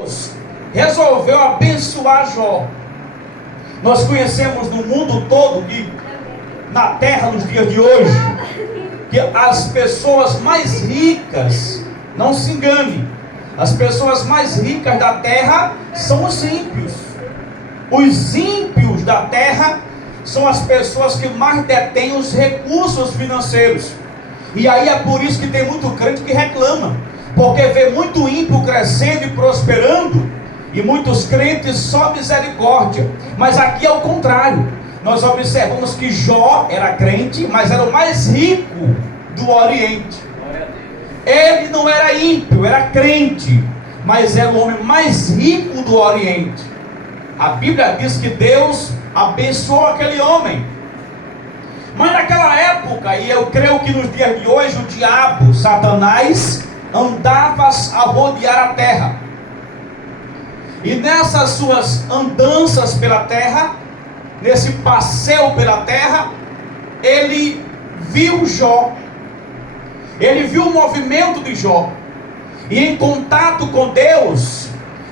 Deus resolveu abençoar Jó. Nós conhecemos no mundo todo, que na terra nos dias de hoje, que as pessoas mais ricas, não se engane, as pessoas mais ricas da terra são os ímpios. Os ímpios da terra são as pessoas que mais detêm os recursos financeiros. E aí é por isso que tem muito crente que reclama, porque vê muito ímpio crescendo e prosperando, e muitos crentes só misericórdia. Mas aqui é o contrário. Nós observamos que Jó era crente, mas era o mais rico do Oriente. Ele não era ímpio, era crente, mas era o homem mais rico do Oriente. A Bíblia diz que Deus abençoou aquele homem. Mas naquela época, e eu creio que nos dias de hoje, o diabo, Satanás, andava a rodear a terra. E nessas suas andanças pela terra, nesse passeio pela terra, ele viu Jó. Ele viu o movimento de Jó. E em contato com Deus,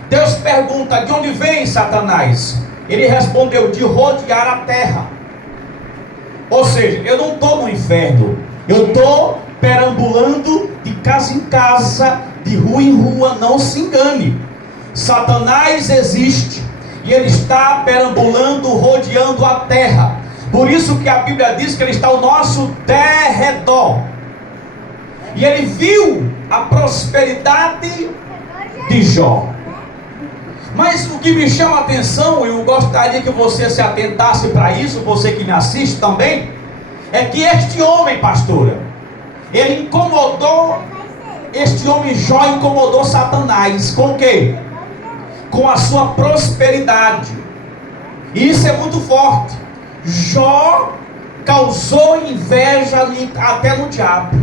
Deus pergunta: de onde vem, Satanás? Ele respondeu: de rodear a terra. Ou seja, eu não estou no inferno, eu estou perambulando de casa em casa, de rua em rua. Não se engane, Satanás existe, e ele está perambulando, rodeando a terra. Por isso que a Bíblia diz que ele está ao nosso derredor. E ele viu a prosperidade de Jó. Mas o que me chama a atenção, eu gostaria que você se atentasse para isso, você que me assiste também, é que este homem, pastora, ele incomodou, este homem Jó incomodou Satanás. Com o quê? Com a sua prosperidade. E isso é muito forte. Jó causou inveja até no diabo.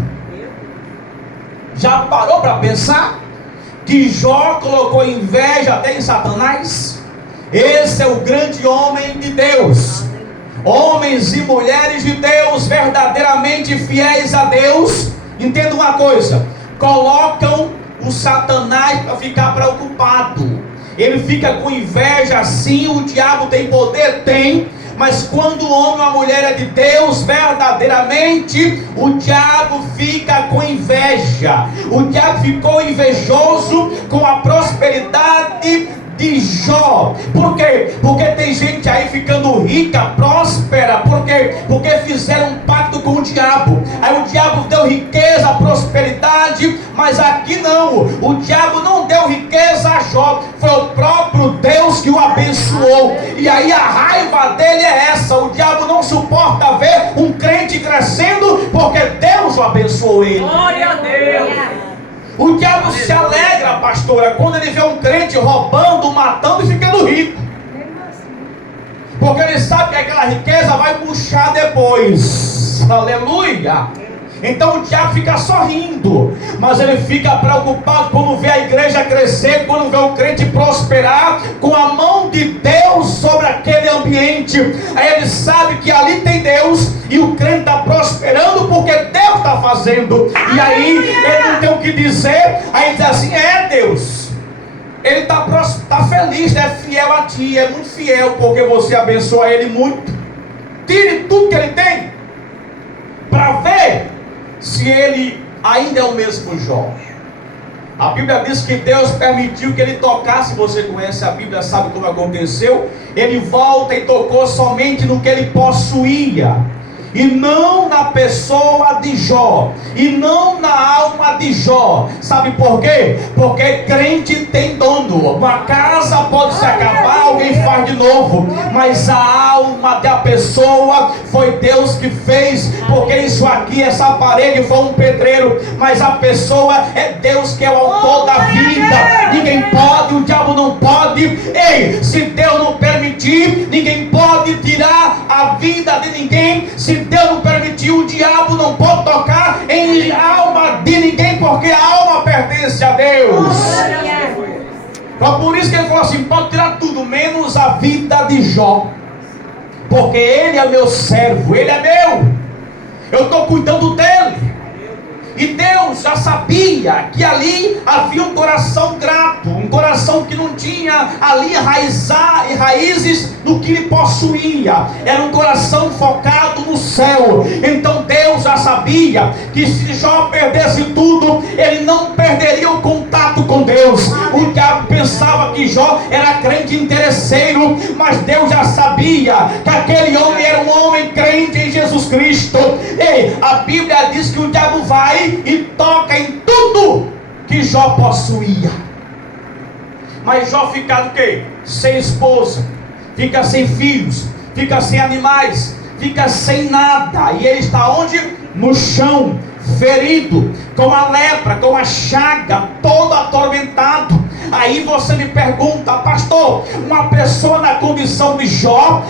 Já parou para pensar que Jó colocou inveja até em Satanás? Esse é o grande homem de Deus. Homens e mulheres de Deus, verdadeiramente fiéis a Deus, entenda uma coisa: colocam o Satanás para ficar preocupado. Ele fica com inveja. Sim, o diabo tem poder? Tem. Mas quando o homem ou a mulher é de Deus, verdadeiramente, o diabo fica com inveja. O diabo ficou invejoso com a prosperidade de Jó. Por quê? Porque tem gente aí ficando rica, próspera. Por quê? Porque fizeram um pacto com o diabo. Aí o diabo deu riqueza, prosperidade, mas aqui não. O diabo não deu riqueza a Jó, foi o próprio Deus que o abençoou. E aí a raiva dele é essa: o diabo não suporta ver um crente crescendo, porque Deus o abençoou ele. Glória a Deus. O diabo se alegra, pastora, quando ele vê um crente roubando, matando e ficando rico, porque ele sabe que aquela riqueza vai murchar depois. Aleluia. Então o diabo fica sorrindo, mas ele fica preocupado quando vê a igreja crescer, quando vê o crente prosperar, com a mão de Deus sobre aquele ambiente. Aí ele sabe que ali tem Deus, e o crente está prosperando porque Deus está fazendo. E aí ele não tem o que dizer. Aí ele diz assim: é Deus, ele está feliz, é fiel a ti, é muito fiel, porque você abençoa ele muito. Tire tudo que ele tem, para ver se ele ainda é o mesmo Jó. A Bíblia diz que Deus permitiu que ele tocasse. Você conhece a Bíblia, sabe como aconteceu? Ele volta e tocou somente no que ele possuía, e não na pessoa de Jó, e não na alma de Jó. Sabe por quê? Porque crente tem dono. Uma casa pode se acabar, alguém faz de novo, mas a alma da pessoa foi Deus que fez. Porque isso aqui, essa parede, foi um pedreiro, mas a pessoa é Deus que é o autor da vida. Ninguém pode, o diabo não pode. Ei, se Deus não permitir, ninguém pode tirar a vida de ninguém. Se Deus não permitir, o diabo não pode tocar em alma de ninguém, porque a alma pertence a Deus. Então por isso que ele falou assim: pode tirar tudo menos a vida de Jó, porque ele é meu servo, ele é meu, eu estou cuidando dele. E Deus já sabia que ali havia um coração grato, um coração que não tinha ali raízes no que lhe possuía. Era um coração focado no céu. Então Deus já sabia que se Jó perdesse tudo, ele não perderia o contato com Deus. O diabo pensava que Jó era crente interesseiro, mas Deus já sabia que aquele homem era um homem crente em Jesus Cristo. Ei, a Bíblia diz que o diabo vai e toca em tudo que Jó possuía. Mas Jó fica o quê? Sem esposa, fica sem filhos, fica sem animais, fica sem nada. E ele está onde? No chão, ferido, com a lepra, com a chaga, todo atormentado. Aí você me pergunta, pastor, uma pessoa na condição de Jó,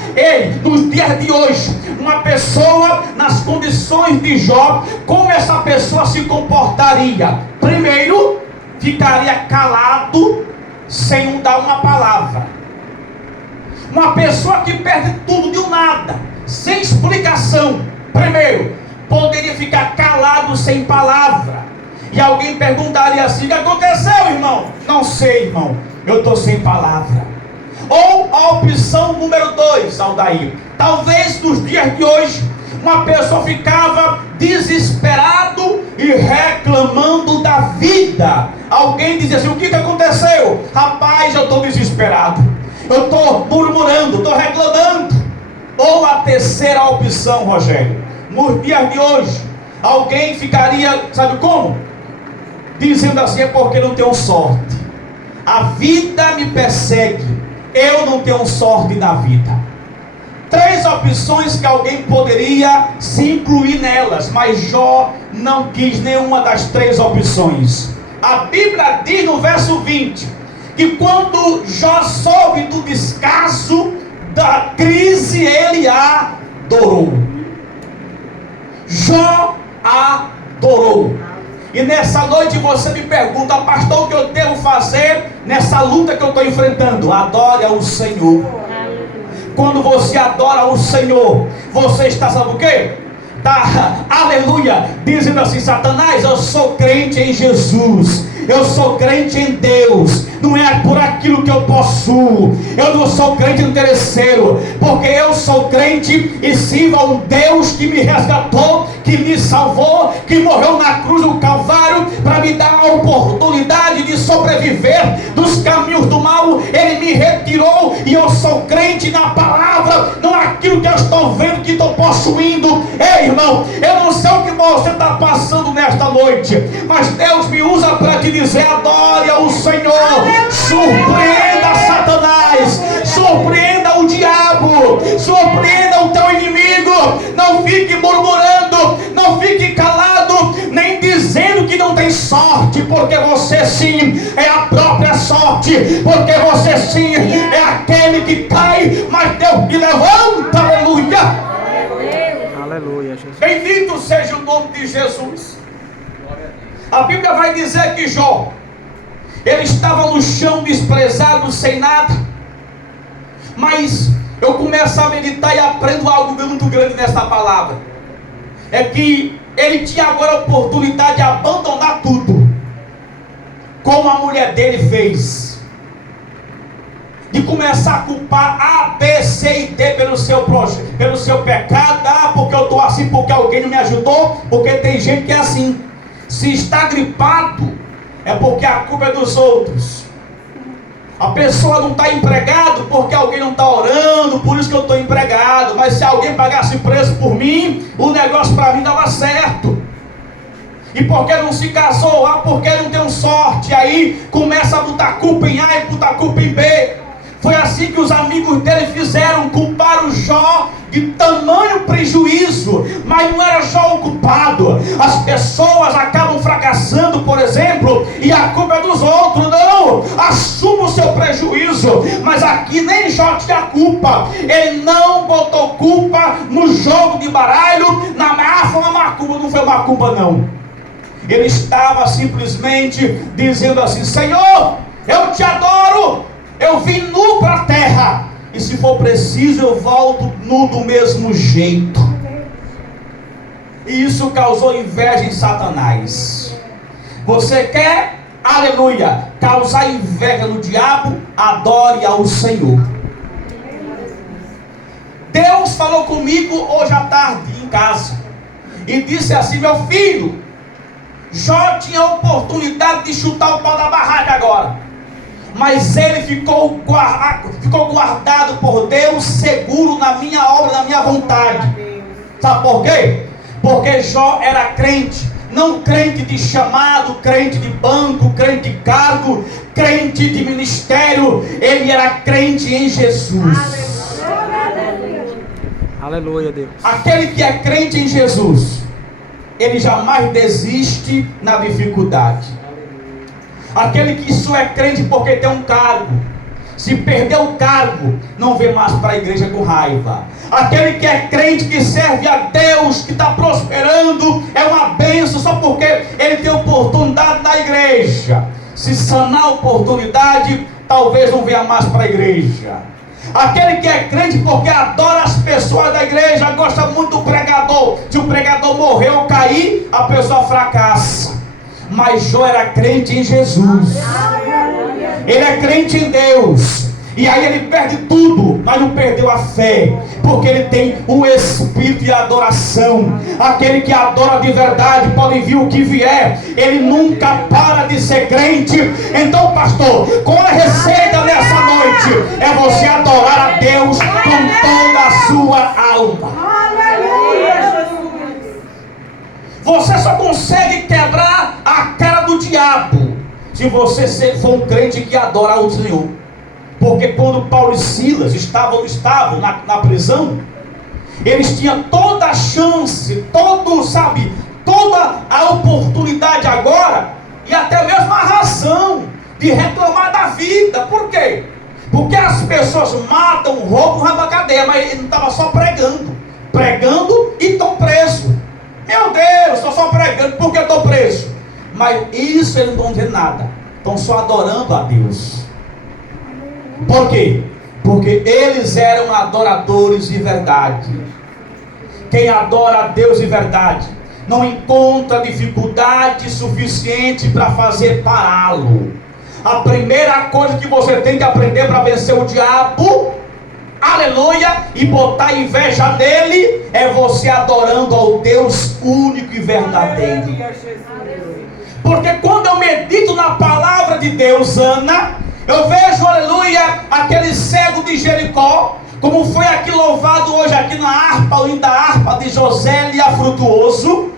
nos dias de hoje, uma pessoa nas condições de Jó, como essa pessoa se comportaria? Primeiro, ficaria calado, sem dar uma palavra. Uma pessoa que perde tudo de um nada, sem explicação, primeiro, poderia ficar calado, sem palavra. E alguém perguntaria assim: o que aconteceu, irmão? Não sei, irmão, eu estou sem palavra. Ou a opção número 2, Aldair, talvez nos dias de hoje, uma pessoa ficava desesperado e reclamando da vida. Alguém dizia assim: o que aconteceu? Rapaz, eu estou desesperado, eu estou murmurando, estou reclamando. Ou a terceira opção, Rogério, nos dias de hoje, alguém ficaria, sabe como? Dizendo assim: é porque não tenho sorte, a vida me persegue, eu não tenho sorte na vida. 3 opções que alguém poderia se incluir nelas, mas Jó não quis nenhuma das 3 opções. A Bíblia diz no verso 20, que quando Jó soube do descaso da crise, ele adorou. Jó adorou. E nessa noite você me pergunta: pastor, o que eu devo fazer nessa luta que eu estou enfrentando? Adore ao Senhor. Quando você adora o Senhor, você está, sabe o quê? Aleluia, dizendo assim: Satanás, eu sou crente em Jesus, eu sou crente em Deus, não é por aquilo que eu possuo, eu não sou crente interesseiro, porque eu sou crente e sirvo a um Deus que me resgatou, que me salvou, que morreu na cruz do Calvário para me dar a oportunidade de sobreviver dos caminhos do mal. Ele me retirou e eu sou crente na palavra, não aquilo que eu estou vendo, que estou possuindo. Ei, irmão, eu não sei o que você está passando nesta noite, mas Deus me usa para te dizer: adore ao Senhor. Surpreenda Satanás, surpreenda o diabo, surpreenda o teu inimigo. Não fique murmurando, não fique calado, nem dizendo que não tem sorte, porque você sim é a própria sorte, porque você sim é aquele que cai, mas Deus te levanta. Aleluia, aleluia, Jesus. Bendito seja o nome de Jesus. A Bíblia vai dizer que Jó, ele estava no chão, desprezado, sem nada. Mas eu começo a meditar e aprendo algo muito grande nessa palavra. É que ele tinha agora a oportunidade de abandonar tudo, como a mulher dele fez, de começar a culpar A, B, C e D pelo seu pecado. Porque eu estou assim, porque alguém não me ajudou. Porque tem gente que é assim: se está gripado, é porque a culpa é dos outros. A pessoa não está empregado porque alguém não está orando, por isso que eu estou empregado. Mas se alguém pagasse preço por mim, o negócio para mim dava certo. E porque não se casou? Porque não tem sorte. Aí começa a botar culpa em A e botar culpa em B. Foi assim que os amigos dele fizeram, culparam Jó de tamanho prejuízo. Mas não era Jó o culpado. As pessoas acabam fracassando, por exemplo, e a culpa é dos outros. Não, assuma o seu prejuízo. Mas aqui nem Jó tinha culpa. Ele não botou culpa no jogo de baralho. Foi uma macumba, não foi uma macumba não. Ele estava simplesmente dizendo assim: Senhor, eu te adoro, eu vim nu para a terra, e se for preciso eu volto nu do mesmo jeito. E isso causou inveja em Satanás. Você quer, aleluia, causar inveja no diabo? Adore ao Senhor. Deus falou comigo hoje à tarde em casa e disse assim: meu filho, Jó tinha a oportunidade de chutar o pau da barraca agora, mas ele ficou guardado por Deus, seguro na minha obra, na minha vontade. Sabe por quê? Porque Jó era crente, não crente de chamado, crente de banco, crente de cargo, crente de ministério. Ele era crente em Jesus. Aleluia, Deus. Aquele que é crente em Jesus, ele jamais desiste na dificuldade. Aquele que só é crente porque tem um cargo, se perder o cargo, não vem mais para a igreja com raiva. Aquele que é crente, que serve a Deus, que está prosperando, é uma bênção só porque ele tem oportunidade na igreja. Se sanar a oportunidade, talvez não venha mais para a igreja. Aquele que é crente porque adora as pessoas da igreja, gosta muito do pregador. Se o pregador morrer ou cair, a pessoa fracassa. Mas Jó era crente em Jesus. Ele é crente em Deus. E aí ele perde tudo, mas não perdeu a fé, porque ele tem o espírito de adoração. Aquele que adora de verdade, pode vir o que vier, ele nunca para de ser crente. Então, pastor, qual a receita nessa noite? É você adorar a Deus com toda a sua alma. Você só consegue quebrar a cara do diabo se você for um crente que adora o Senhor. Porque quando Paulo e Silas estavam na prisão, eles tinham toda a chance, toda a oportunidade agora, e até mesmo a razão de reclamar da vida. Por quê? Porque as pessoas matam, roubam, vai para a cadeia, mas ele não estava só pregando e estão presos. Meu Deus, estou só pregando porque estou preso. Mas isso eles não estão dizendo nada, estão só adorando a Deus. Por quê? Porque eles eram adoradores de verdade. Quem adora a Deus de verdade não encontra dificuldade suficiente para fazer pará-lo. A primeira coisa que você tem que aprender para vencer o diabo, aleluia, e botar inveja nele, é você adorando ao Deus único e verdadeiro. Porque quando eu medito na palavra de Deus, Ana, eu vejo, aleluia, aquele cego de Jericó, como foi aqui louvado hoje aqui na harpa, o linda harpa de Josélia Frutuoso.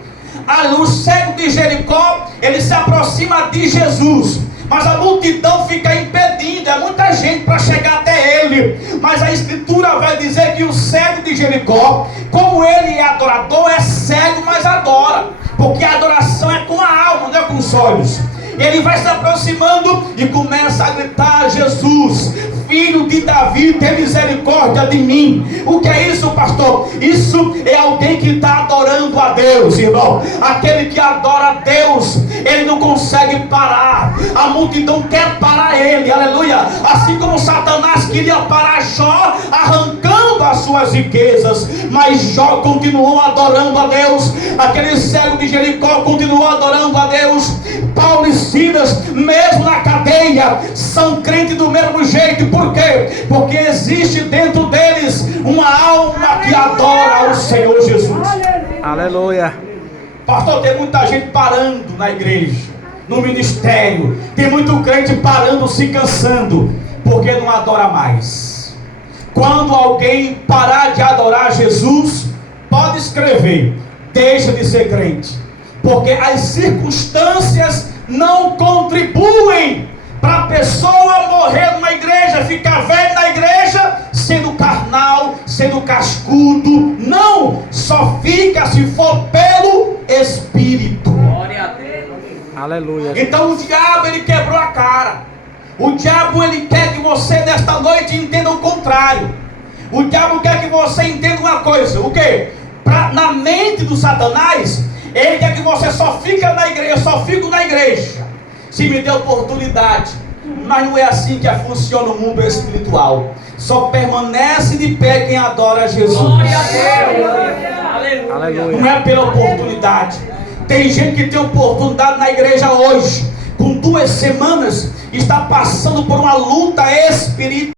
O cego de Jericó, ele se aproxima de Jesus, mas a multidão fica impedindo, é muita gente para chegar até ele. Mas a escritura vai dizer que o cego de Jericó, como ele é adorador, é cego, mas adora, porque a adoração é com a alma, não é com os olhos. Ele vai se aproximando e começa a gritar: Jesus, filho de Davi, tem misericórdia de mim. O que é isso, pastor? Isso é alguém que está adorando a Deus, irmão. Aquele que adora a Deus, ele não consegue parar. A multidão quer parar ele, aleluia. Assim como Satanás queria parar Jó, arrancando as suas riquezas, mas Jó continuou adorando a Deus. Aquele cego de Jericó continuou adorando a Deus. Paulo e Silas, mesmo na cadeia, são crentes do mesmo jeito. Por quê? Porque existe dentro deles uma alma que adora ao Senhor Jesus. Aleluia. Pastor, tem muita gente parando na igreja, no ministério. Tem muito crente parando, se cansando, porque não adora mais. Quando alguém parar de adorar Jesus, pode escrever: deixa de ser crente. Porque as circunstâncias não contribuem para a pessoa morrer numa igreja, ficar velho na igreja, sendo carnal, sendo cascudo. Não, só fica se for pelo Espírito. Glória a Deus. Aleluia. Então o diabo, ele quebrou a cara. O diabo, ele quer que você nesta noite entenda o contrário. O diabo quer que você entenda uma coisa. O quê? Na mente do Satanás, ele quer que você só fica na igreja, só fico na igreja. Se me der oportunidade, Mas não é assim que funciona o mundo espiritual. Só permanece de pé quem adora Jesus. Aleluia. Não é pela oportunidade. Tem gente que tem oportunidade na igreja hoje, com 2 semanas, está passando por uma luta espiritual.